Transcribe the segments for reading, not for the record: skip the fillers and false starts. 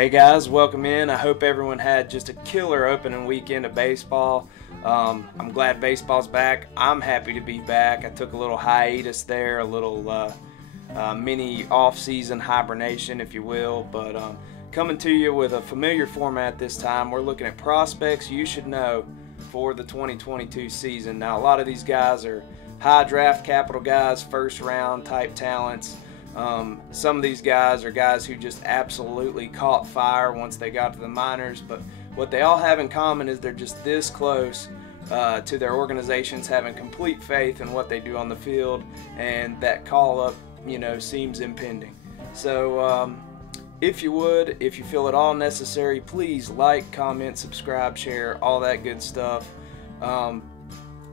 Hey guys, welcome in. I hope everyone had just a killer opening weekend of baseball. I'm glad baseball's back. I'm happy to be back. I took a little hiatus there, a little mini off-season hibernation, if you will, but coming to you with a familiar format this time. We're looking at prospects you should know for the 2022 season. Now, a lot of these guys are high draft capital guys, first round type talents. Some of these guys are guys who just absolutely caught fire once they got to the minors, but what they all have in common is they're just this close to their organizations having complete faith in what they do on the field, and that call-up, seems impending. So if you feel at all necessary, please like, comment, subscribe, share, all that good stuff.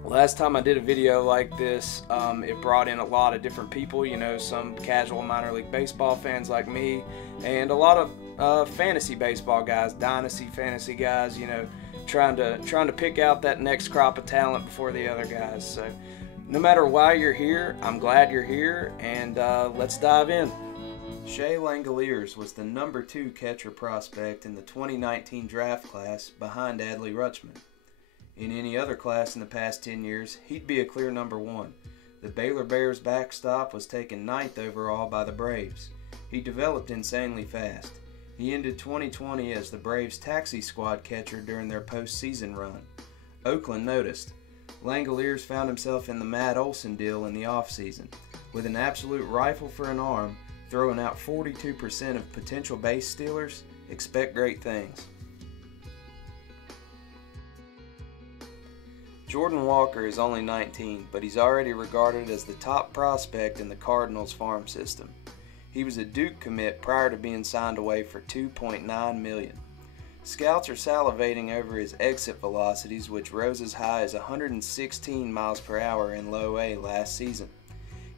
Last time I did a video like this, it brought in a lot of different people, some casual minor league baseball fans like me, and a lot of fantasy baseball guys, dynasty fantasy guys, trying to pick out that next crop of talent before the other guys. So no matter why you're here, I'm glad you're here, and let's dive in. Shea Langeliers was the number 2 catcher prospect in the 2019 draft class behind Adley Rutschman. In any other class in the past 10 years, he'd be a clear number 1. The Baylor Bears backstop was taken 9th overall by the Braves. He developed insanely fast. He ended 2020 as the Braves' taxi squad catcher during their postseason run. Oakland noticed. Langeliers found himself in the Matt Olson deal in the offseason. With an absolute rifle for an arm, throwing out 42% of potential base stealers, expect great things. Jordan Walker is only 19, but he's already regarded as the top prospect in the Cardinals farm system. He was a Duke commit prior to being signed away for $2.9 million. Scouts are salivating over his exit velocities, which rose as high as 116 miles per hour in low A last season.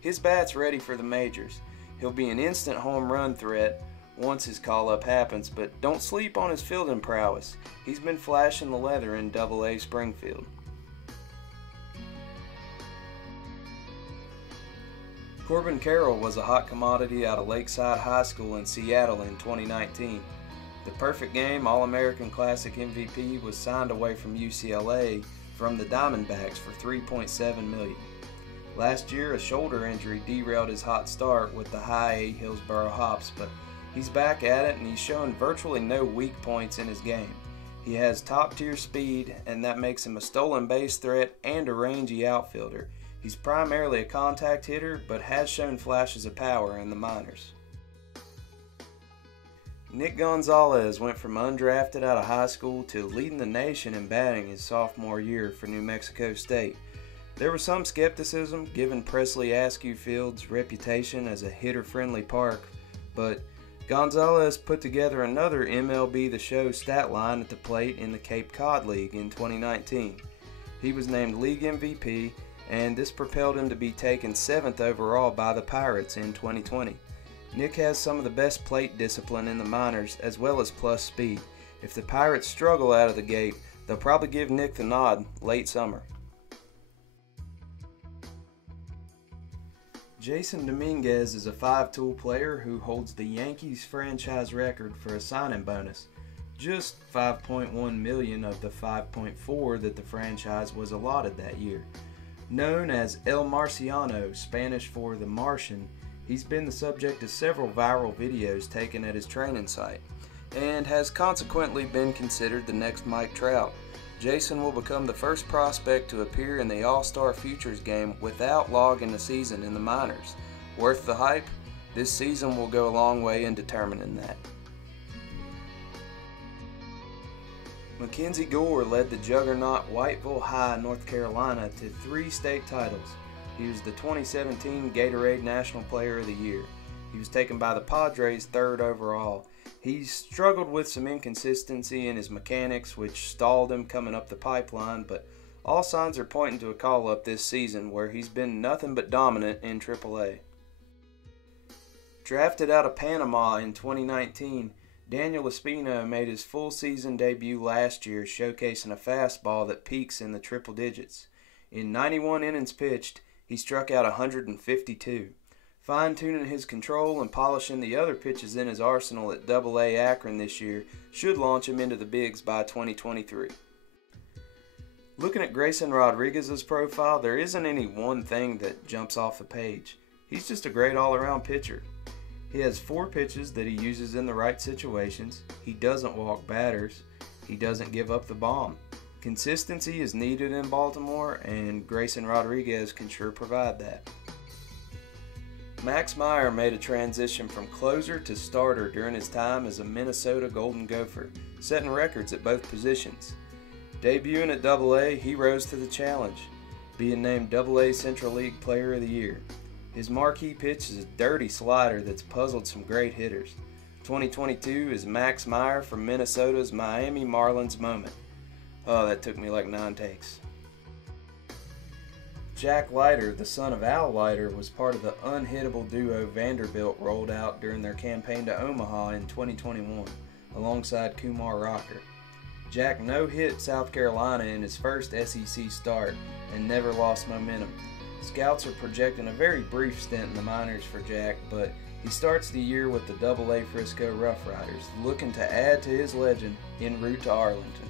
His bat's ready for the majors. He'll be an instant home run threat once his call-up happens, but don't sleep on his fielding prowess. He's been flashing the leather in Double-A Springfield. Corbin Carroll was a hot commodity out of Lakeside High School in Seattle in 2019. The perfect game All-American Classic MVP was signed away from UCLA from the Diamondbacks for $3.7 million. Last year, a shoulder injury derailed his hot start with the high A Hillsboro Hops, but he's back at it and he's shown virtually no weak points in his game. He has top-tier speed, and that makes him a stolen base threat and a rangy outfielder. He's primarily a contact hitter, but has shown flashes of power in the minors. Nick Gonzalez went from undrafted out of high school to leading the nation in batting his sophomore year for New Mexico State. There was some skepticism given Presley Askew Field's reputation as a hitter-friendly park, but Gonzalez put together another MLB The Show stat line at the plate in the Cape Cod League in 2019. He was named League MVP, and this propelled him to be taken 7th overall by the Pirates in 2020. Nick has some of the best plate discipline in the minors as well as plus speed. If the Pirates struggle out of the gate, they'll probably give Nick the nod late summer. Jasson Dominguez is a 5-tool player who holds the Yankees franchise record for a signing bonus, just $5.1 million of the $5.4 that the franchise was allotted that year. Known as El Marciano, Spanish for the Martian, he's been the subject of several viral videos taken at his training site, and has consequently been considered the next Mike Trout. Jasson will become the first prospect to appear in the All-Star Futures game without logging a season in the minors. Worth the hype? This season will go a long way in determining that. MacKenzie Gore led the juggernaut Whiteville High, North Carolina to 3 state titles. He was the 2017 Gatorade National Player of the Year. He was taken by the Padres 3rd overall. He's struggled with some inconsistency in his mechanics, which stalled him coming up the pipeline, but all signs are pointing to a call-up this season where he's been nothing but dominant in AAA. Drafted out of Panama in 2019, Daniel Espino made his full season debut last year, showcasing a fastball that peaks in the triple digits. In 91 innings pitched, he struck out 152. Fine-tuning his control and polishing the other pitches in his arsenal at Double-A Akron this year should launch him into the bigs by 2023. Looking at Grayson Rodriguez's profile, there isn't any one thing that jumps off the page. He's just a great all-around pitcher. He has 4 pitches that he uses in the right situations. He doesn't walk batters. He doesn't give up the bomb. Consistency is needed in Baltimore, and Grayson Rodriguez can sure provide that. Max Meyer made a transition from closer to starter during his time as a Minnesota Golden Gopher, setting records at both positions. Debuting at Double-A, he rose to the challenge, being named Double-A Central League Player of the Year. His marquee pitch is a dirty slider that's puzzled some great hitters. 2022 is Max Meyer from Minnesota's Miami Marlins moment. Oh, that took me like 9 takes. Jack Leiter, the son of Al Leiter, was part of the unhittable duo Vanderbilt rolled out during their campaign to Omaha in 2021, alongside Kumar Rocker. Jack no-hit South Carolina in his first SEC start and never lost momentum. Scouts are projecting a very brief stint in the minors for Jack, but he starts the year with the Double-A Frisco Rough Riders, looking to add to his legend en route to Arlington.